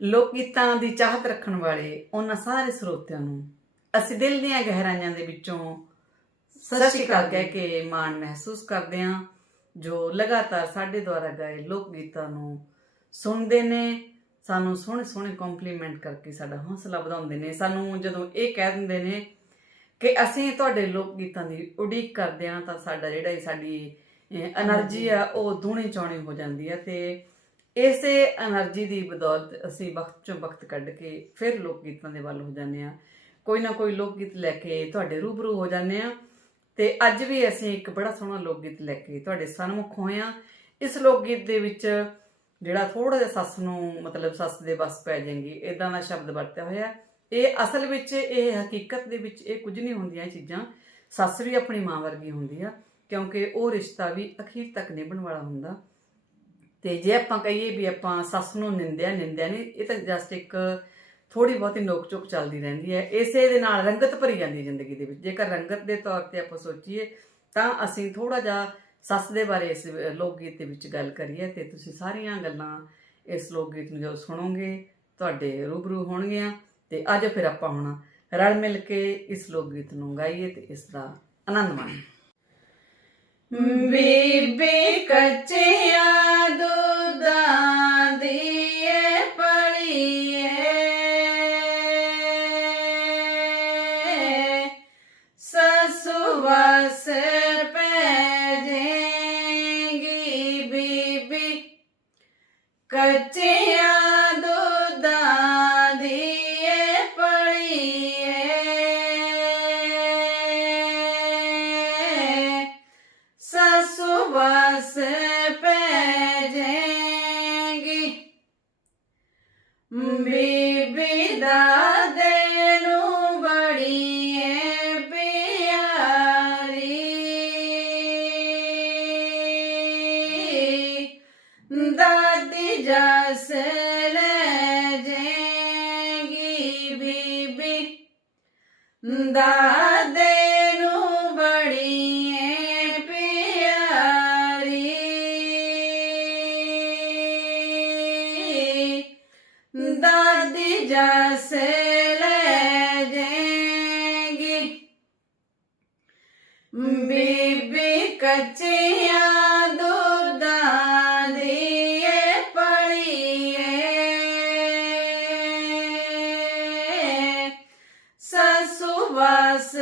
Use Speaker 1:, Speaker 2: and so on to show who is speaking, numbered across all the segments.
Speaker 1: ਲੋਕ ਗੀਤਾਂ ਦੀ ਚਾਹਤ ਰੱਖਣ ਵਾਲੇ ਉਹਨਾਂ ਸਾਰੇ ਸਰੋਤਿਆਂ ਨੂੰ। ਅਸੀਂ ਦਿਲ ਦੀਆਂ ਗਹਿਰਾਈਆਂ ਦੇ ਵਿੱਚੋਂ ਸਤਿ ਕਰ ਅਕਾਲ ਕਹਿ ਕੇ ਮਾਣ ਮਹਿਸੂਸ ਕਰਦੇ ਹਾਂ, ਜੋ ਲਗਾਤਾਰ ਸਾਡੇ ਦੁਆਰਾ ਗਾਏ ਲੋਕ ਗੀਤਾਂ ਨੂੰ ਸੁਣਦੇ ਨੇ, ਸਾਨੂੰ ਸੋਹਣੇ ਸੋਹਣੇ ਕੰਪਲੀਮੈਂਟ ਕਰਕੇ ਸਾਡਾ ਹੌਸਲਾ ਵਧਾਉਂਦੇ ਨੇ। ਸਾਨੂੰ ਜਦੋਂ ਇਹ ਕਹਿ ਦਿੰਦੇ ਨੇ ਕਿ ਅਸੀਂ ਤੁਹਾਡੇ ਲੋਕ ਗੀਤਾਂ ਦੀ ਉਡੀਕ ਕਰਦੇ ਹਾਂ, ਤਾਂ ਸਾਡਾ ਜਿਹੜਾ ਸਾਡੀ એનર્ਜੀ ਆ, ਉਹ ਦੂਣੀ ਚੌਣੀ ਹੋ ਜਾਂਦੀ ਆ ਤੇ ਇਸੇ એનર્ਜੀ ਦੀ ਬਦੌਲਤ ਅਸੀਂ ਵਕਤ ਚੋਂ ਵਕਤ ਕੱਢ ਕੇ ਫਿਰ ਲੋਕ ਗੀਤਾਂ ਦੇ ਵੱਲ ਹੋ ਜਾਂਦੇ ਆ ਕੋਈ ਨਾ ਕੋਈ ਲੋਕ ਗੀਤ ਲੈ ਕੇ ਤੁਹਾਡੇ ਰੂਬਰੂ ਹੋ ਜਾਂਦੇ ਆ ਤੇ ਅੱਜ ਵੀ ਅਸੀਂ ਇੱਕ ਬੜਾ ਸੋਹਣਾ ਲੋਕ ਗੀਤ ਲੈ ਕੇ ਤੁਹਾਡੇ ਸਾਹਮਣੇ ਹੋਏ ਆ ਇਸ ਲੋਕ ਗੀਤ ਦੇ ਵਿੱਚ ਜਿਹੜਾ ਥੋੜਾ ਜਿਹਾ ਸੱਸ ਨੂੰ ਮਤਲਬ ਸੱਸ ਦੇ ਬਸ ਪੈ ਜਾਏਗੀ ਇਦਾਂ ਦਾ ਸ਼ਬਦ ਵਰਤਿਆ ਹੋਇਆ ਇਹ ਅਸਲ ਵਿੱਚ ਇਹ ਹਕੀਕਤ ਦੇ ਵਿੱਚ ਇਹ ਕੁਝ ਨਹੀਂ ਹੁੰਦੀਆਂ ਇਹ ਚੀਜ਼ਾਂ। ਸੱਸ ਵੀ ਆਪਣੀ ਮਾਂ ਵਰਗੀ ਹੁੰਦੀ ਆ, ਕਿਉਂਕਿ ਉਹ ਰਿਸ਼ਤਾ ਵੀ ਅਖੀਰ ਤੱਕ ਨਿਭਣ ਵਾਲਾ ਹੁੰਦਾ। ਤੇ ਜੇ ਆਪਾਂ ਕਹੀਏ ਵੀ ਆਪਾਂ ਸੱਸ ਨੂੰ ਨਿੰਦਿਆ ਨਿੰਦਿਆ ਨਹੀਂ, ਇਹ ਤਾਂ ਜਸਟ ਇੱਕ ਥੋੜੀ ਬਹੁਤੀ ਨੋਕ ਝੋਕ ਚੱਲਦੀ ਰਹਿੰਦੀ ਹੈ। ਇਸੇ ਦੇ ਨਾਲ ਰੰਗਤ ਭਰੀ ਜਾਂਦੀ ਹੈ ਜ਼ਿੰਦਗੀ ਦੇ ਵਿੱਚ। ਜੇਕਰ ਰੰਗਤ ਦੇ ਤੌਰ ਤੇ ਆਪਾਂ ਸੋਚੀਏ, ਤਾਂ ਅਸੀਂ ਥੋੜਾ ਜਿਹਾ ਸੱਸ ਦੇ ਬਾਰੇ ਇਸ ਲੋਕ ਗੀਤ ਦੇ ਵਿੱਚ ਗੱਲ ਕਰੀਏ ਤੇ ਤੁਸੀਂ ਸਾਰੀਆਂ ਗੱਲਾਂ ਇਸ ਲੋਕ ਗੀਤ ਨੂੰ ਜਦੋਂ ਸੁਣੋਗੇ, ਤੁਹਾਡੇ ਰੂਬਰੂ ਹੋਣਗੀਆਂ ਤੇ ਅੱਜ ਫਿਰ ਆਪਾਂ ਹੁਣ ਰਲ ਮਿਲ ਕੇ ਇਸ ਲੋਕ ਗੀਤ ਨੂੰ ਗਾਈਏ ਤੇ ਇਸ ਦਾ ਆਨੰਦ ਮਾਣੀਏ। ਬੀਬੀ ਕੱਚਿਆਂ ਕੱਚਿਆਂ ਦੁੱਧਾਂ ਪੜੀ ਪੜੀਏ ਸਸੁ ਵਸ ਪੈ ਜੇਗੀ ਬੀਬੀ ਦਾਦੇ ਬੜੀ ਬੜੀਏ ਪਿਆਰੀ। ਦਾਦੀ ਜਸ ਲੈ ਜੇਗੀ ਬੀਬੀ। ਦਾਦੇ ਨੂੰ ਬੜੀਏ ਪਿਆਰੀ। ਦਾਦੀ ਜਸ ਵਸ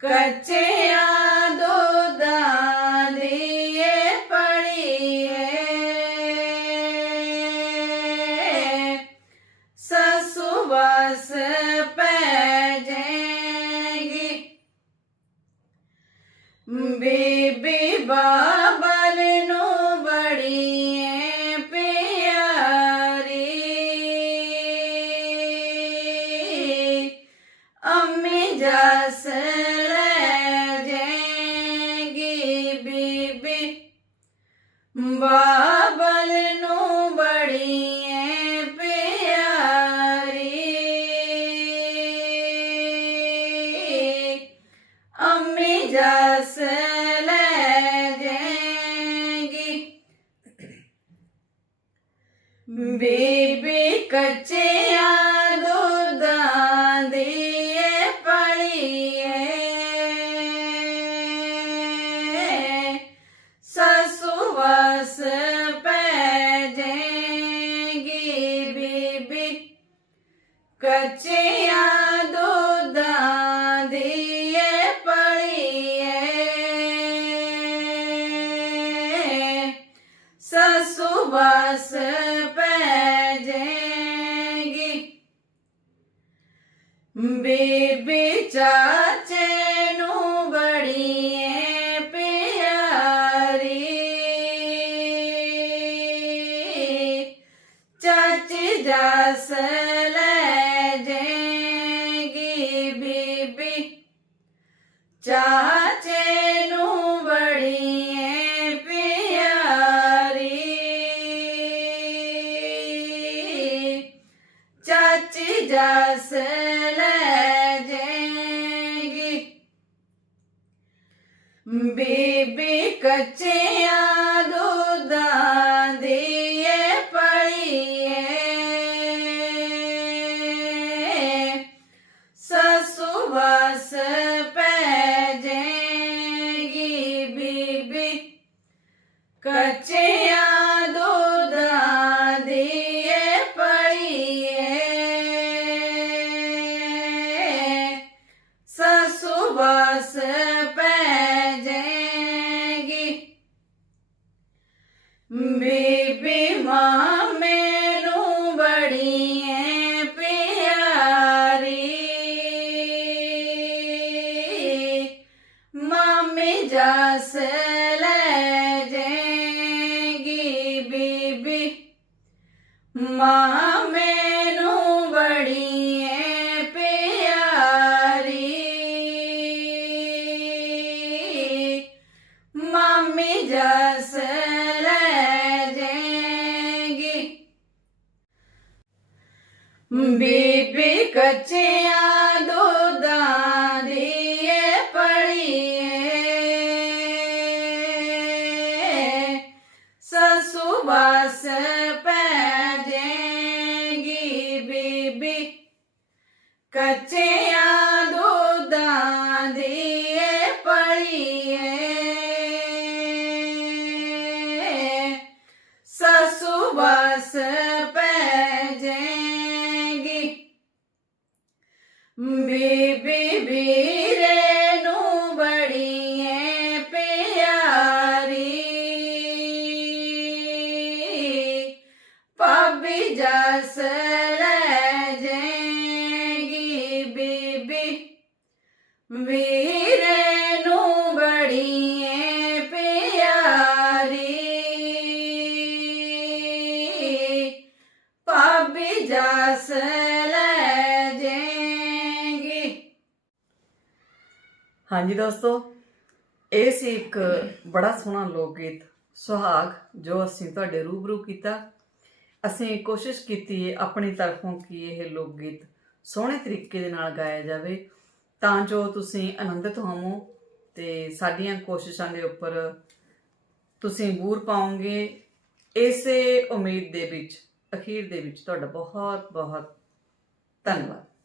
Speaker 1: ਕੱਚਿਆਂ ਦੁੱਧਾਂ ਦੀਏ ਪੜੀਏ ਬਾਬਲ ਨੂੰ ਬੜੀਏ ਪਿਆਰੀ। ਅੰਮੀ ਜਸ ਲੈ ਜੇਗੀ ਬੀਬੀ ਕੱਚਿਆਂ ਬੀਬੀ ਚਾਚੇ ਨੂੰ ਬੜੀ ਏ ਪਿਆਰੀ। ਚਾਚੇ ਜਸ ਲੈ ਚਾਚੀ ਲੈ ਜੇਗੀ। ਬੀਬੀ ਕੱਚਿਆਂ ਸਸੂ ਬਸ ਪੈ ਜੇਗੀ ਬੀਬੀ ਮਾਂ ਮੈਨੂੰ ਬੜੀ ਏ ਪਿਆਰੀ ਮਾਮੀ ਜਸ ਲੈ ਜੇਗੀ ਬੀਬੀ ਮਾਮੀ ਜਸ ਲੈ ਜੇਗੀ ਬੀਬੀ ਕੱਚਿਆਂ ਸਸੂ ਬਸ ਪੈ ਜੇਗੀ ਬੀਬੀ ਵੀਰੇ ਨੂੰ ਬੜੀ ਏ ਪਿਆਰੀ ਭਾਬੀ ਜਸ ਲੈ ਜਸ ਲੈ ਜੇਗੀ। ਹਾਂਜੀ ਦੋਸਤੋ, ਇਹ ਸੀ ਇੱਕ ਬੜਾ ਸੋਹਣਾ ਲੋਕ ਗੀਤ ਸੁਹਾਗ, ਜੋ ਅਸੀਂ ਤੁਹਾਡੇ ਰੂਬਰੂ ਕੀਤਾ। ਅਸੀਂ ਕੋਸ਼ਿਸ਼ ਕੀਤੀ ਹੈ ਆਪਣੀ ਤਰਫੋਂ ਕਿ ਇਹ ਲੋਕ ਗੀਤ ਸੋਹਣੇ ਤਰੀਕੇ ਦੇ ਨਾਲ ਗਾਇਆ ਜਾਵੇ, ਤਾਂ ਜੋ ਤੁਸੀਂ ਆਨੰਦਿਤ ਹੋਵੋ ਤੇ ਸਾਡੀਆਂ ਕੋਸ਼ਿਸ਼ਾਂ ਦੇ ਉੱਪਰ ਤੁਸੀਂ ਬੂਰ ਪਾਓਗੇ। ਇਸੇ ਉਮੀਦ ਦੇ ਵਿੱਚ ਅਖੀਰ ਦੇ ਵਿੱਚ ਤੁਹਾਡਾ ਬਹੁਤ ਬਹੁਤ ਧੰਨਵਾਦ।